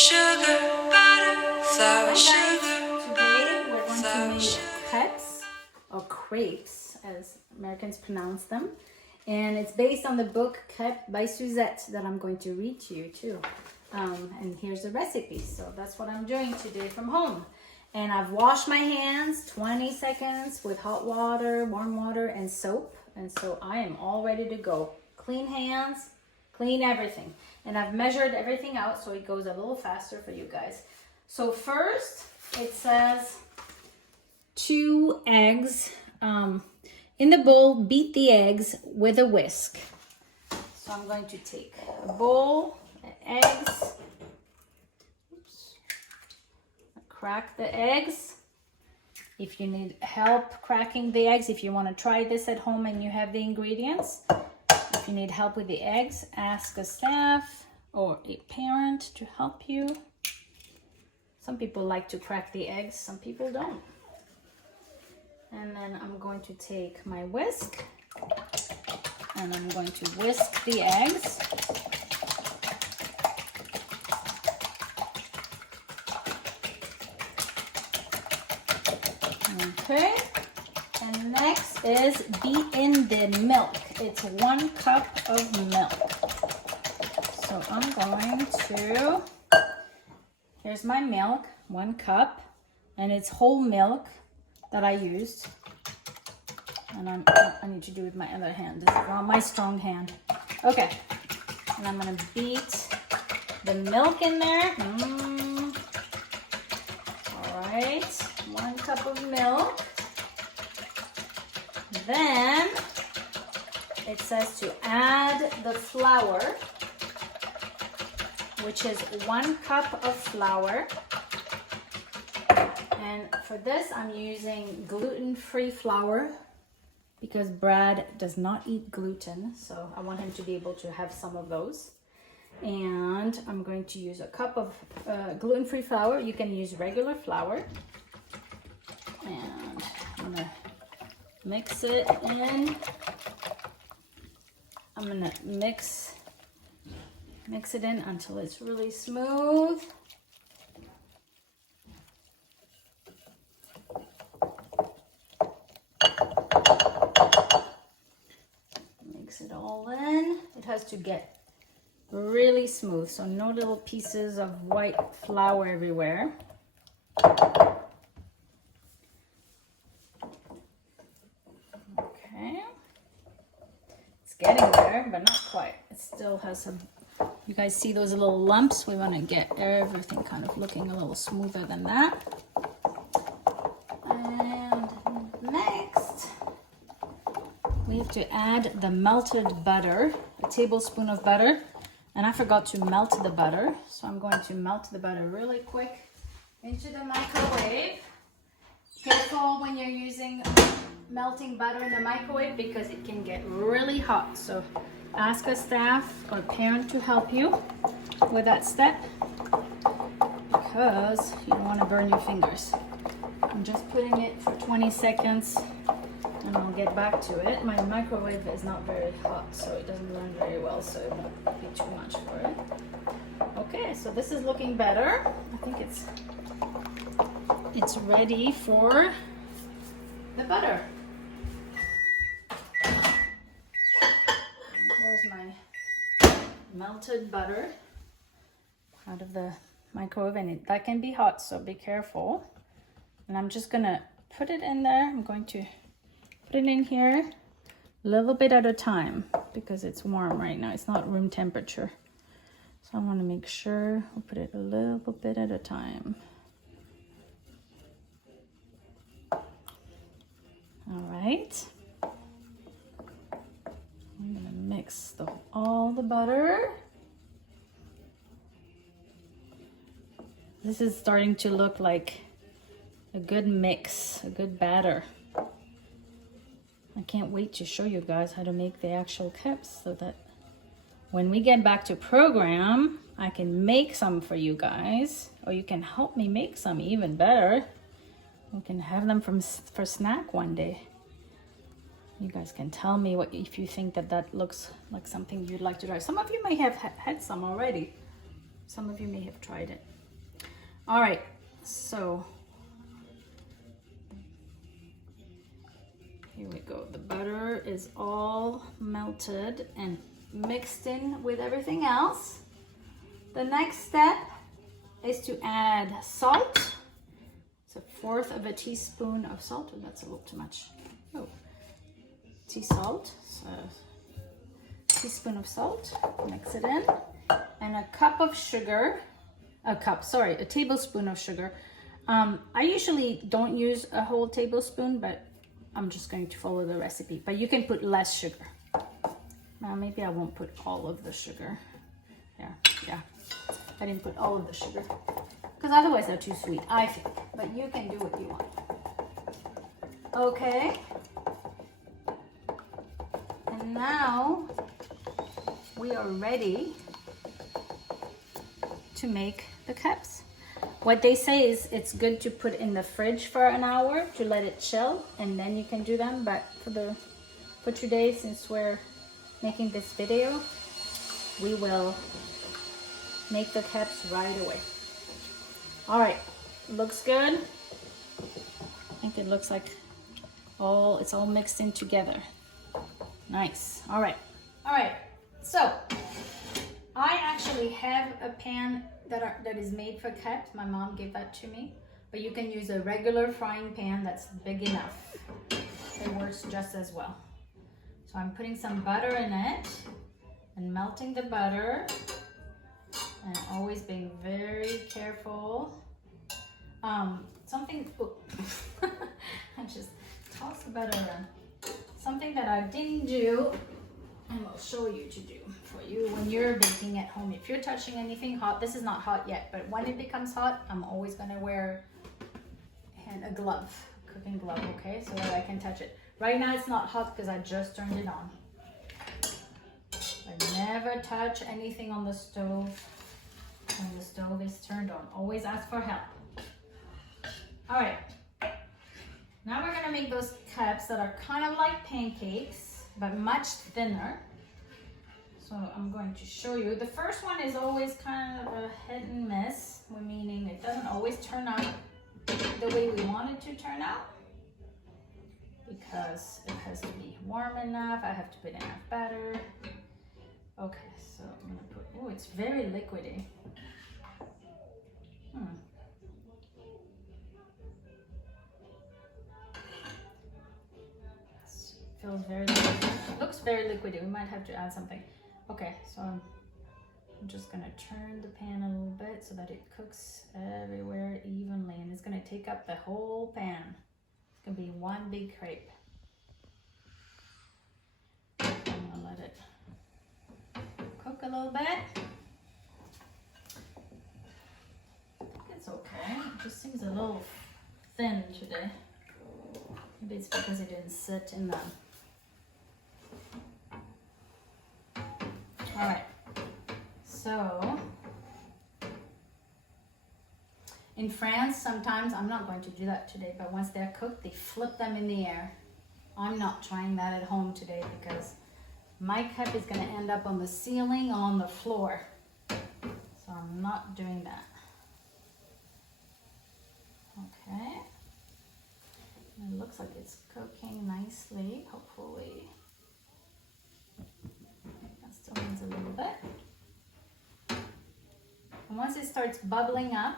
sugar, butter, flour, sugar. Today we're going to make crepes or crepes as Americans pronounce them, and it's based on the book Crepes by Suzette that I'm going to read to you too. And here's the recipe. So that's what I'm doing today from home. And I've washed my hands 20 seconds with hot water, warm water, and soap. And so I am all ready to go. Clean hands, clean everything. And I've measured everything out so it goes a little faster for you guys. So first, it says 2 eggs. In the bowl, beat the eggs with a whisk. So I'm going to take a bowl, eggs. Oops. Crack the eggs. If you need help cracking the eggs, if you want to try this at home and you have the ingredients, if you need help with the eggs, ask a staff or a parent to help you. Some people like to crack the eggs, some people don't. And then I'm going to take my whisk and I'm going to whisk the eggs. Okay, and next is beat in the milk. It's 1 cup of milk. So I'm going to, here's my milk, 1 cup, and it's whole milk that I used. And I need to do it with my other hand. This is my strong hand. Okay, and I'm gonna beat the milk in there. All right, 1 cup of milk. Then it says to add the flour, which is 1 cup of flour. And for this, I'm using gluten-free flour because Brad does not eat gluten, so I want him to be able to have some of those. And I'm going to use a cup of gluten-free flour. You can use regular flour. And I'm gonna mix it in. I'm gonna mix it in until it's really smooth. Mix it all in. It has to get really smooth, so no little pieces of white flour everywhere. Okay. It's getting there, but not quite. It still has some, you guys see those little lumps? We want to get everything kind of looking a little smoother than that. And next, we have to add the melted butter, a tablespoon of butter. And I forgot to melt the butter, so I'm going to melt the butter really quick into the microwave. Careful when you're using melting butter in the microwave because it can get really hot. So ask a staff or parent to help you with that step because you don't want to burn your fingers. I'm just putting it for 20 seconds and I'll get back to it. My microwave is not very hot, so it doesn't run very well, so it won't be too much for it. Okay, so this is looking better. I think it's ready for the butter. There's my melted butter out of the microwave, and that can be hot, so be careful. And I'm just gonna put it in there. I'm going to put it in here a little bit at a time because it's warm right now. It's not room temperature. So I want to make sure we put it a little bit at a time. All right. I'm going to mix all the butter. This is starting to look like a good mix, a good batter. I can't wait to show you guys how to make the actual crepes so that when we get back to program, I can make some for you guys, or you can help me make some even better. We can have them for snack one day. You guys can tell me if you think that looks like something you'd like to try. Some of you may have had some already. Some of you may have tried it. All right, so here we go. The butter is all melted and mixed in with everything else. The next step is to add salt. It's 1/4 of a teaspoon of salt. Oh, that's a little too much. Oh, sea salt. So, teaspoon of salt. Mix it in. And a cup of sugar. A tablespoon of sugar. I usually don't use a whole tablespoon, but I'm just going to follow the recipe. But you can put less sugar. Now maybe I won't put all of the sugar. Yeah. I didn't put all of the sugar because otherwise they're too sweet, I think. But you can do what you want. Okay. And now we are ready to make the crepes. What they say is it's good to put in the fridge for an hour to let it chill, and then you can do them. But for today, since we're making this video, we will make the crepes right away. All right, looks good. I think it looks like it's all mixed in together. Nice. All right. So I actually have a pan that is made for crepes. My mom gave that to me, but you can use a regular frying pan that's big enough. It works just as well. So I'm putting some butter in it and melting the butter, and always being very careful. I just toss the butter around. Something that I didn't do, and will show you to do for you when you're baking at home. If you're touching anything hot, this is not hot yet, but when it becomes hot, I'm always gonna wear a glove, cooking glove, okay, so that I can touch it. Right now it's not hot because I just turned it on. I never touch anything on the stove when the stove is turned on. Always ask for help. All right, now we're gonna make those crepes that are kind of like pancakes, but much thinner. So I'm going to show you. The first one is always kind of a hit and miss, meaning it doesn't always turn out the way we want it to turn out, because it has to be warm enough. I have to put enough batter. Okay, so I'm gonna put, oh, it's very liquidy. Feels very liquidy. It looks very liquidy. We might have to add something. Okay, so I'm just gonna turn the pan a little bit so that it cooks everywhere evenly, and it's gonna take up the whole pan. It's gonna be one big crepe. I'm gonna let it cook a little bit. It's okay. It just seems a little thin today. Maybe it's because it didn't sit in the... All right, so in France, sometimes, I'm not going to do that today, but once they're cooked, they flip them in the air. I'm not trying that at home today because my cup is going to end up on the ceiling, on the floor. So I'm not doing that. Okay. And it looks like it's cooking nicely, hopefully. That still needs a little bit. And once it starts bubbling up,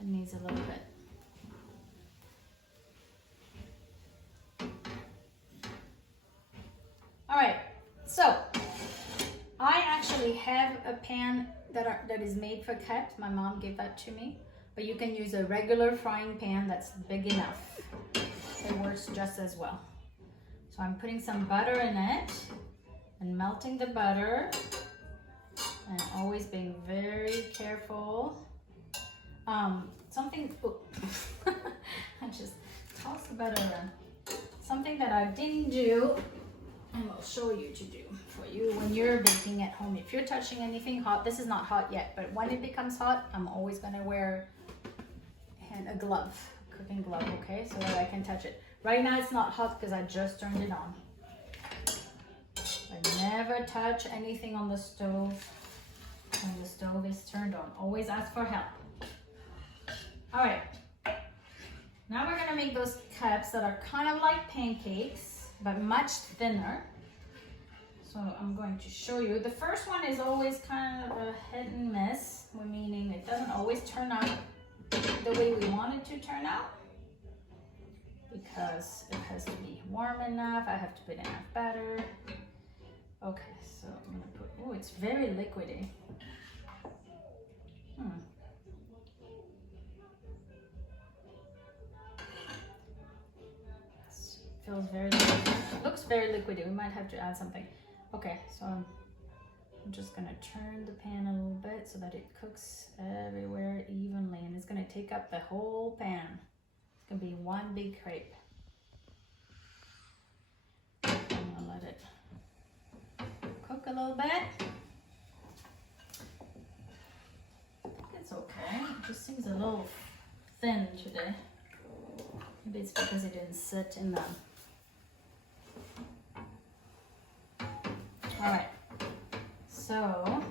it needs a little bit. All right, so I actually have a pan that is made for crepes. My mom gave that to me, but you can use a regular frying pan that's big enough. It works just as well. So I'm putting some butter in it and melting the butter, and always being very careful. I just toss the butter around. Something that I didn't do, and will show you to do for you when you're baking at home. If you're touching anything hot, this is not hot yet, but when it becomes hot, I'm always gonna wear a glove, cooking glove, okay, so that I can touch it. Right now it's not hot because I just turned it on. Never touch anything on the stove when the stove is turned on. Always ask for help. All right. Now we're gonna make those crepes that are kind of like pancakes, but much thinner. So I'm going to show you. The first one is always kind of a hit and miss, meaning it doesn't always turn out the way we want it to turn out, because it has to be warm enough. I have to put enough batter. Okay, so I'm gonna put, oh, it's very liquidy. Feels very liquidy. It looks very liquidy. We might have to add something. Okay, so I'm just gonna turn the pan a little bit so that it cooks everywhere evenly, and it's gonna take up the whole pan. It's gonna be one big crepe. I'm gonna let it cook a little bit. It's okay. It just seems a little thin today. Maybe it's because it didn't sit in them. All right, so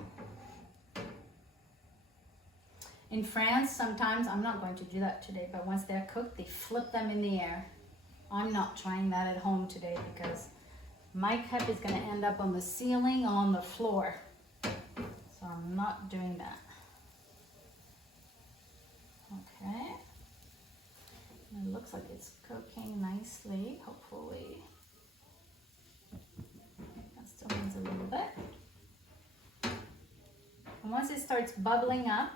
in France, sometimes, I'm not going to do that today, but once they're cooked, they flip them in the air. I'm not trying that at home today because my cup is going to end up on the ceiling, on the floor. So I'm not doing that. Okay. And it looks like it's cooking nicely, hopefully. That still needs a little bit. And once it starts bubbling up,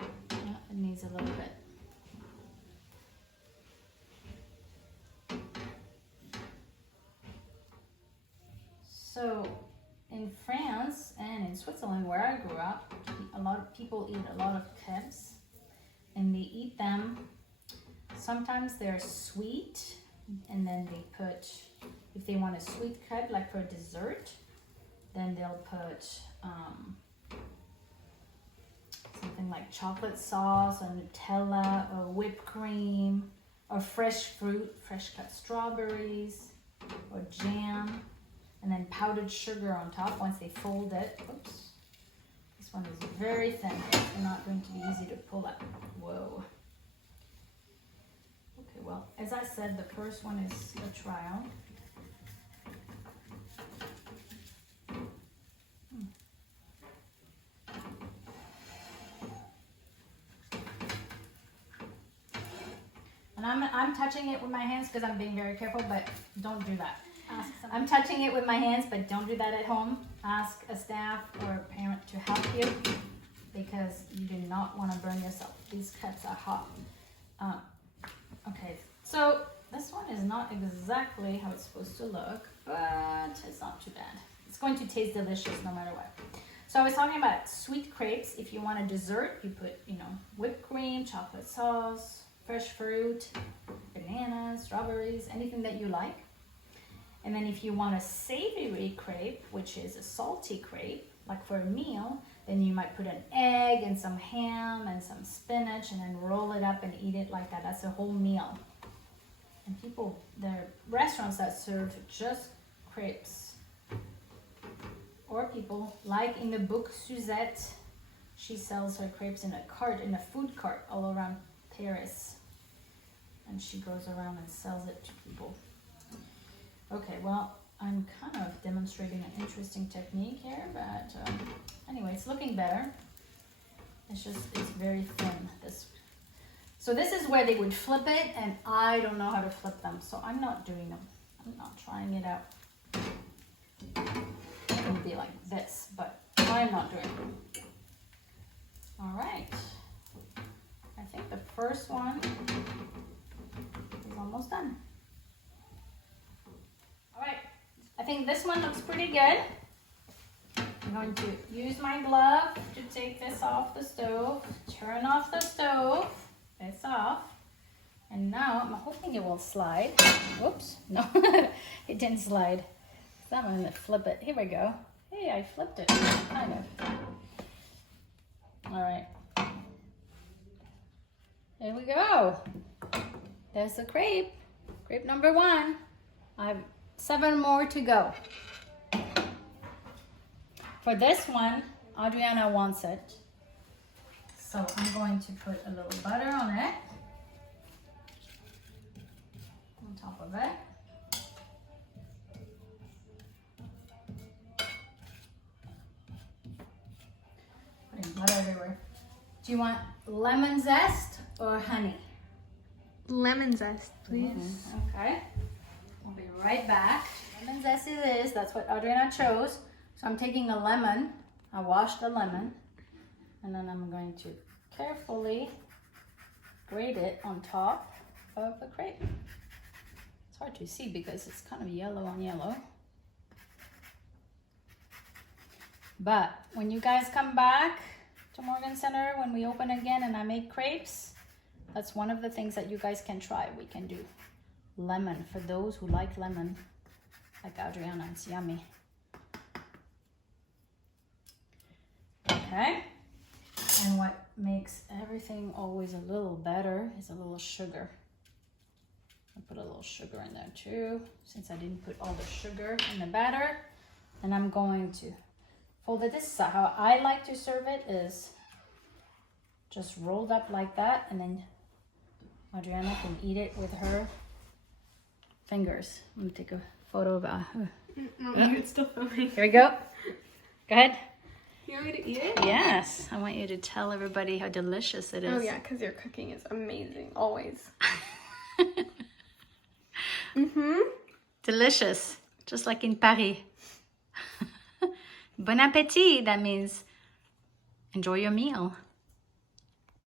it needs a little bit. So in France and in Switzerland, where I grew up, a lot of people eat a lot of crepes, and they eat them. Sometimes they're sweet, and then they put, if they want a sweet crepe, like for dessert, then they'll put something like chocolate sauce or Nutella or whipped cream or fresh fruit, fresh cut strawberries or jam, and then powdered sugar on top once they fold it. Oops. This one is very thin. It's not going to be easy to pull up. Whoa. Okay, well, as I said, the first one is a trial. And I'm touching it with my hands because I'm being very careful, but don't do that. I'm touching it with my hands, but don't do that at home. Ask a staff or a parent to help you because you do not want to burn yourself. These cups are hot. Okay, so this one is not exactly how it's supposed to look, but it's not too bad. It's going to taste delicious no matter what. So I was talking about sweet crepes. If you want a dessert, you put, whipped cream, chocolate sauce, fresh fruit, bananas, strawberries, anything that you like. And then if you want a savory crepe, which is a salty crepe, like for a meal, then you might put an egg and some ham and some spinach and then roll it up and eat it like that. That's a whole meal. And there are restaurants that serve just crepes. Or people, like in the book Suzette, she sells her crepes in a food cart all around Paris. And she goes around and sells it to people. Okay, well, I'm kind of demonstrating an interesting technique here, but anyway, it's looking better. It's very thin. So this is where they would flip it, and I don't know how to flip them, so I'm not doing them. I'm not trying it out. It would be like this, but I'm not doing it. All right. I think the first one is almost done. All right, I think this one looks pretty good. I'm going to use my glove to take this off the stove, turn off the stove, it's off. And now I'm hoping it will slide. Whoops, no, it didn't slide. So I'm gonna flip it. Here we go. Hey, I flipped it, kind of. All right, here we go. there's the crepe. Crepe number 1. I have 7 more to go. For this one, Adriana wants it. So I'm going to put a little butter on it. On top of it. Putting butter everywhere. Do you want lemon zest or honey? Lemon zest, please. Okay. I'll be right back. Lemon zest it is. That's what Adriana chose. So I'm taking a lemon. I washed the lemon. And then I'm going to carefully grate it on top of the crepe. It's hard to see because it's kind of yellow on yellow. But when you guys come back to Morgan Center, when we open again and I make crepes, that's one of the things that you guys can try. We can do lemon for those who like lemon, like Adriana. It's yummy. Okay. And what makes everything always a little better is a little sugar. I'll put a little sugar in there too, since I didn't put all the sugar in the batter. And I'm going to fold it. This is how I like to serve it, is just rolled up like that, and then Adriana can eat it with her fingers. I'm gonna take a photo of It's still filming. Here we go. Go ahead. You want me to eat it? Yes, I want you to tell everybody how delicious it is. Oh yeah, because your cooking is amazing, always. Delicious, just like in Paris. Bon appétit, that means enjoy your meal.